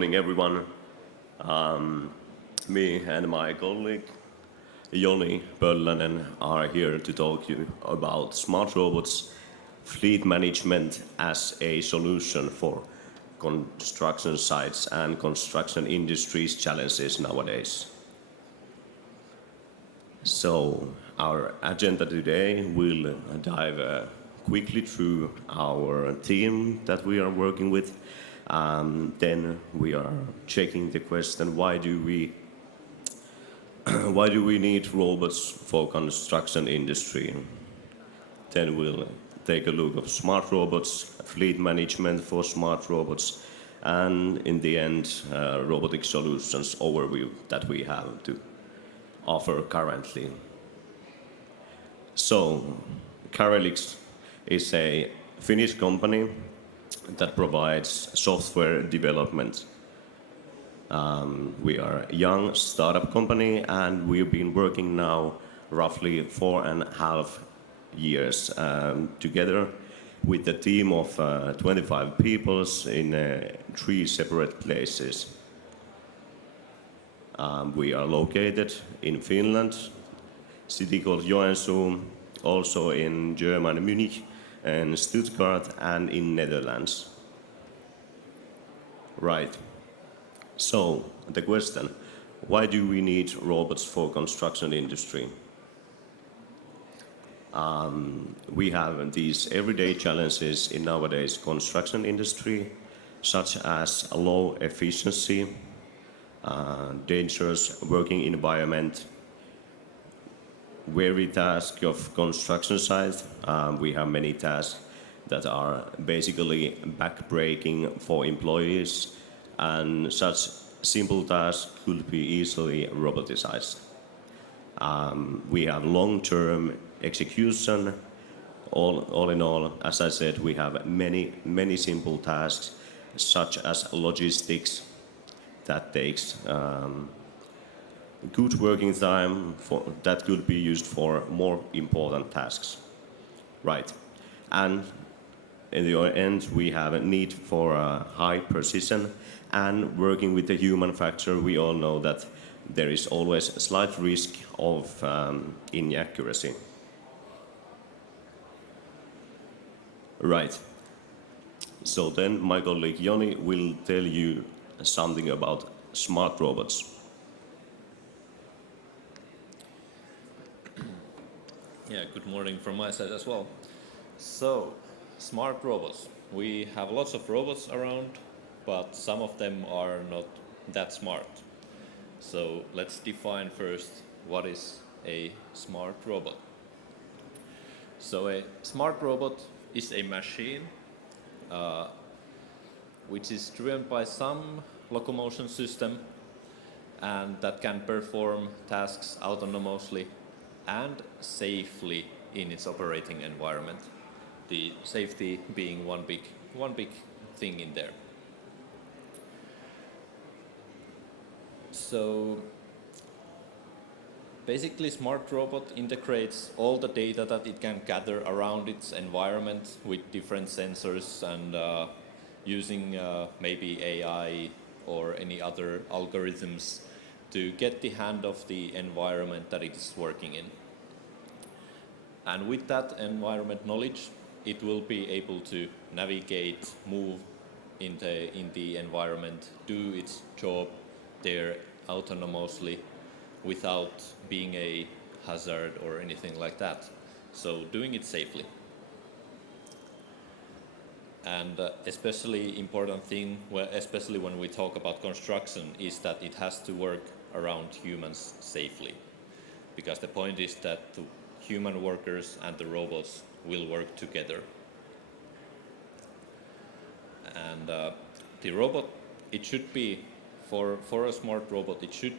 morning, everyone. Me and my colleague Joni Pöllänen are here to talk to you about smart robots, fleet management as a solution for construction sites and construction industry's challenges nowadays. So our agenda today will dive quickly through our team that we are working with. Then we are checking the question, why do we need robots for construction industry? Then we'll take a look at smart robots, fleet management for smart robots, and in the end, robotic solutions overview that we have to offer currently. So, Carelix is a Finnish company that provides software development. We are a young startup company and we've been working now roughly 4.5 years together with a team of 25 people in 3 separate places. We are located in Finland, city called Joensuu, also in Germany, Munich, and Stuttgart, and in Netherlands. Right. So the question, why do we need robots for construction industry? We have these everyday challenges in nowadays construction industry, such as low efficiency, dangerous working environment, weary task of construction site. We have many tasks that are basically back-breaking for employees, and such simple tasks could be easily robotized. We have long-term execution. All in all, as I said, we have many simple tasks, such as logistics, that takes good working time that could be used for more important tasks. Right. And in the end, we have a need for high precision, and working with the human factor, we all know that there is always a slight risk of inaccuracy. Right. So then my colleague Joni will tell you something about smart robots. Yeah, good morning from my side as well. So, smart robots. We have lots of robots around, but some of them are not that smart. So, let's define first what is a smart robot. So, a smart robot is a machine which is driven by some locomotion system and that can perform tasks autonomously and safely in its operating environment. The safety being one big thing in there. So basically, smart robot integrates all the data that it can gather around its environment with different sensors and using maybe AI or any other algorithms to get the hand of the environment that it is working in. And with that environment knowledge, it will be able to navigate, move in the environment, do its job there autonomously without being a hazard or anything like that. So doing it safely. And especially important thing, especially when we talk about construction, is that it has to work around humans safely. Because the point is that the human workers and the robots will work together. And the robot, it should be, for a smart robot, it should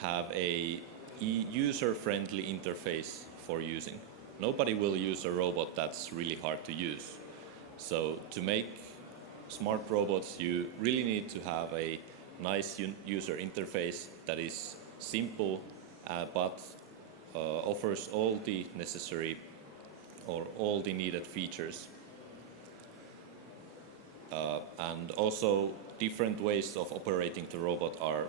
have a user-friendly interface for using. Nobody will use a robot that's really hard to use. So to make smart robots, you really need to have a nice user interface that is simple but offers all the necessary or all the needed features. And also different ways of operating the robot are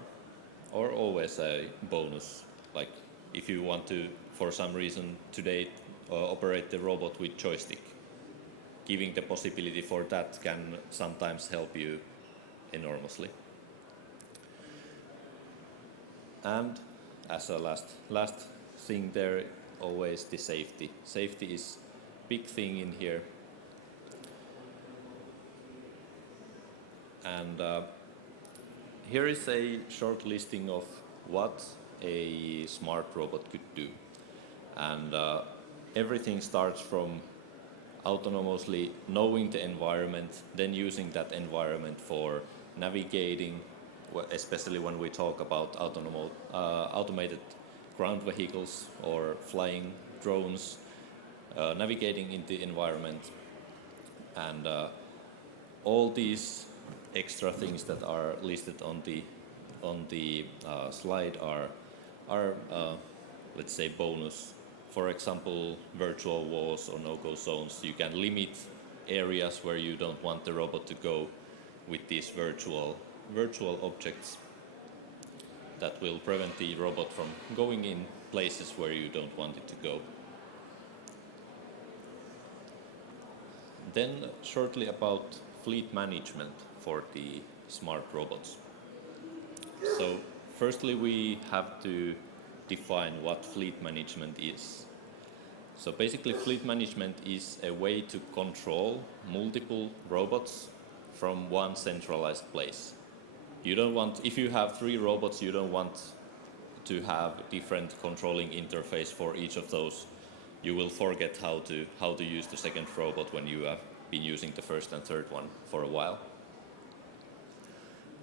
always a bonus. Like if you want to, for some reason today, operate the robot with joystick, giving the possibility for that can sometimes help you enormously. And as a last thing there, always the safety. Safety is big thing in here. And here is a short listing of what a smart robot could do. And everything starts from autonomously knowing the environment, then using that environment for navigating, especially when we talk about automated ground vehicles or flying drones, navigating in the environment. And all these extra things that are listed on the slide are let's say bonus. For example, virtual walls or no-go zones. You can limit areas where you don't want the robot to go with these virtual objects that will prevent the robot from going in places where you don't want it to go. Then shortly about fleet management for the smart robots. So firstly we have to define what fleet management is. So basically fleet management is a way to control multiple robots from one centralized place. You don't want, if you have 3 robots, you don't want to have different controlling interface for each of those. You will forget how to use the second robot when you have been using the first and third one for a while.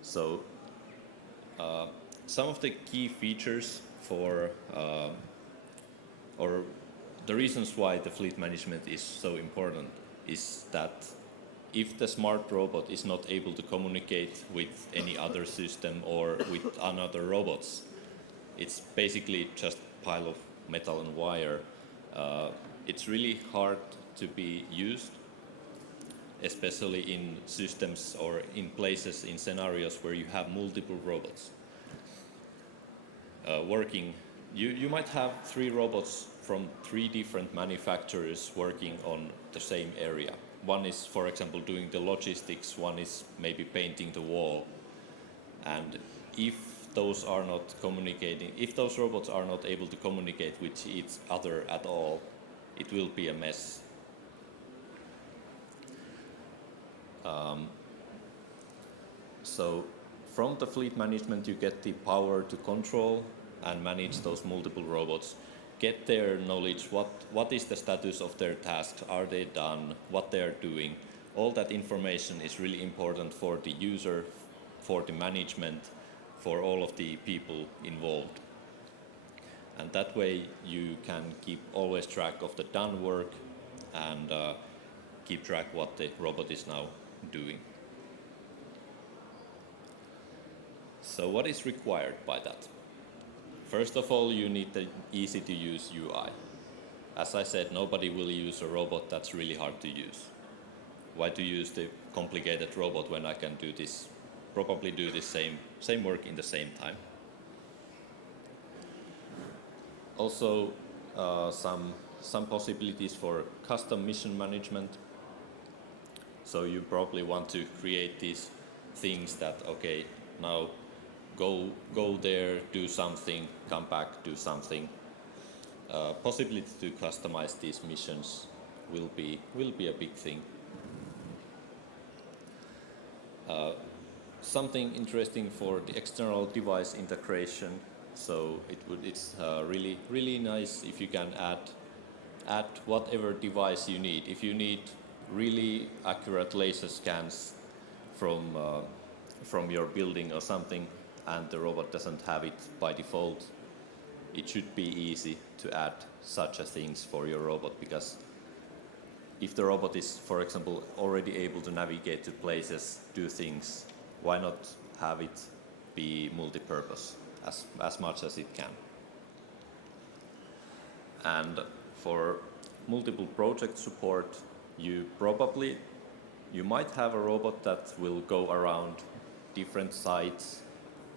So some of the key features for or the reasons why the fleet management is so important is that if the smart robot is not able to communicate with any other system or with another robots, it's basically just a pile of metal and wire. It's really hard to be used, especially in systems or in places, in scenarios where you have multiple robots working. You might have 3 robots from 3 different manufacturers working on the same area. One is, for example, doing the logistics, one is maybe painting the wall. And if those are not communicating, if those robots are not able to communicate with each other at all, it will be a mess. So from the fleet management you get the power to control and manage those multiple robots, get their knowledge, what is the status of their tasks, are they done, what they are doing. All that information is really important for the user, for the management, for all of the people involved. And that way you can keep always track of the done work and keep track what the robot is now doing. So what is required by that? First of all, you need the easy to use UI. As I said, nobody will use a robot that's really hard to use. Why to use the complicated robot when I can do this, probably do the same work in the same time? Also, some possibilities for custom mission management. So you probably want to create these things that, okay, now go there, do something, come back, do something. Possibility to customize these missions will be a big thing. Something interesting for the external device integration. So it's really nice if you can add whatever device you need. If you need really accurate laser scans from your building or something, and the robot doesn't have it by default, it should be easy to add such a things for your robot, because if the robot is, for example, already able to navigate to places, do things, why not have it be multi-purpose as much as it can? And for multiple project support, you might have a robot that will go around different sites.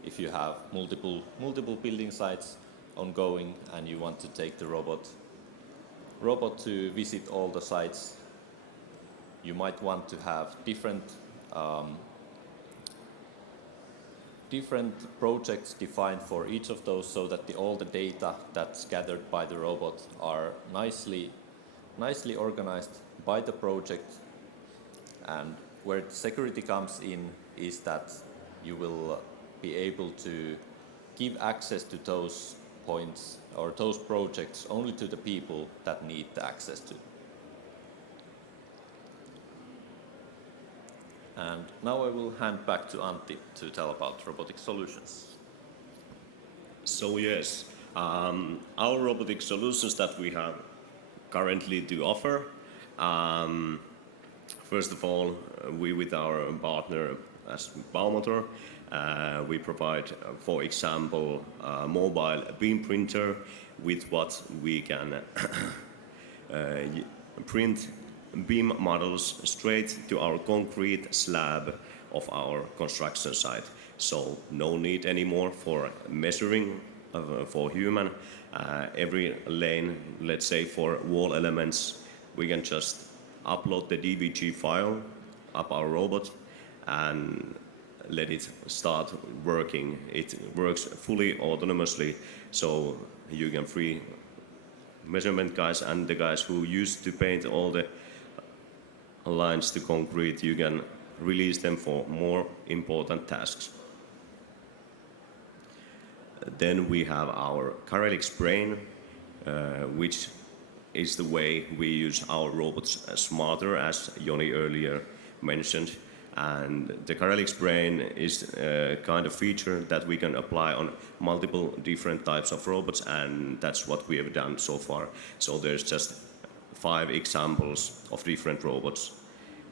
If you have multiple building sites ongoing and you want to take the robot to visit all the sites, you might want to have different projects defined for each of those, so that all the data that's gathered by the robot are nicely organized by the project. And where security comes in is that you will be able to give access to those points or those projects only to the people that need the access to. And now I will hand back to Antti to tell about robotic solutions. So yes, our robotic solutions that we have currently to offer. First of all, we with our partner as Baumotor, we provide, for example, a mobile beam printer with what we can print beam models straight to our concrete slab of our construction site. So no need anymore for measuring for human. Every lane, let's say for wall elements, we can just upload the DBG file up our robot and let it start working. It works fully autonomously, so you can free measurement guys and the guys who used to paint all the lines to concrete, you can release them for more important tasks. Then we have our Karelix brain, which is the way we use our robots smarter, as Joni earlier mentioned. And the Karelix brain is a kind of feature that we can apply on multiple different types of robots, and that's what we have done so far. So there's just 5 examples of different robots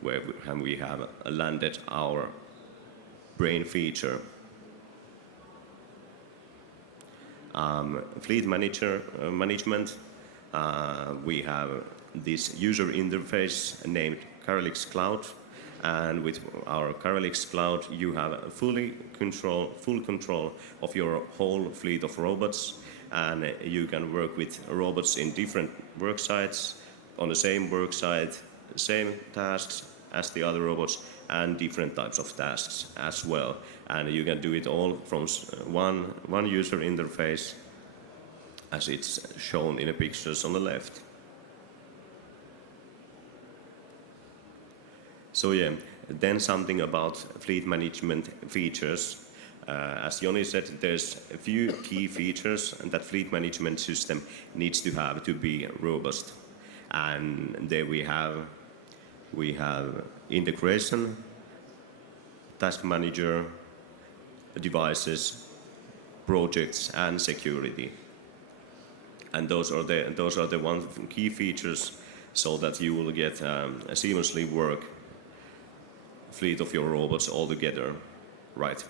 where we have landed our brain feature. Fleet management, we have this user interface named Karelix Cloud, and with our Karelix Cloud you have full control of your whole fleet of robots, and you can work with robots in different work sites, on the same work site, same tasks as the other robots, and different types of tasks as well. And you can do it all from one user interface, as it's shown in the pictures on the left. So yeah, then something about fleet management features. As Joni said, there's a few key features that fleet management system needs to have to be robust. And there we have integration, task manager, devices, projects, and security. And those are the one key features, so that you will get a seamlessly work fleet of your robots all together, right?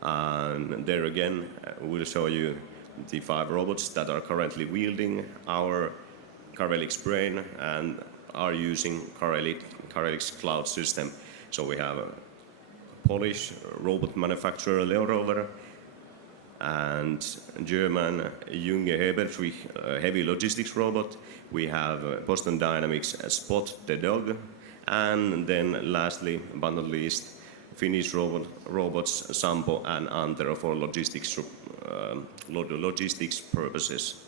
And there again, we'll show you the 5 robots that are currently wielding our Karelix brain and are using Karelix cloud system. So we have a Polish robot manufacturer Leorover, and German Junge Hebertrich heavy logistics robot. We have Boston Dynamics Spot the dog, and then lastly but not least, Finnish robots Sampo and Antero for logistics purposes.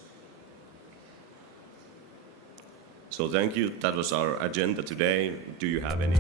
So thank you, that was our agenda today. Do you have any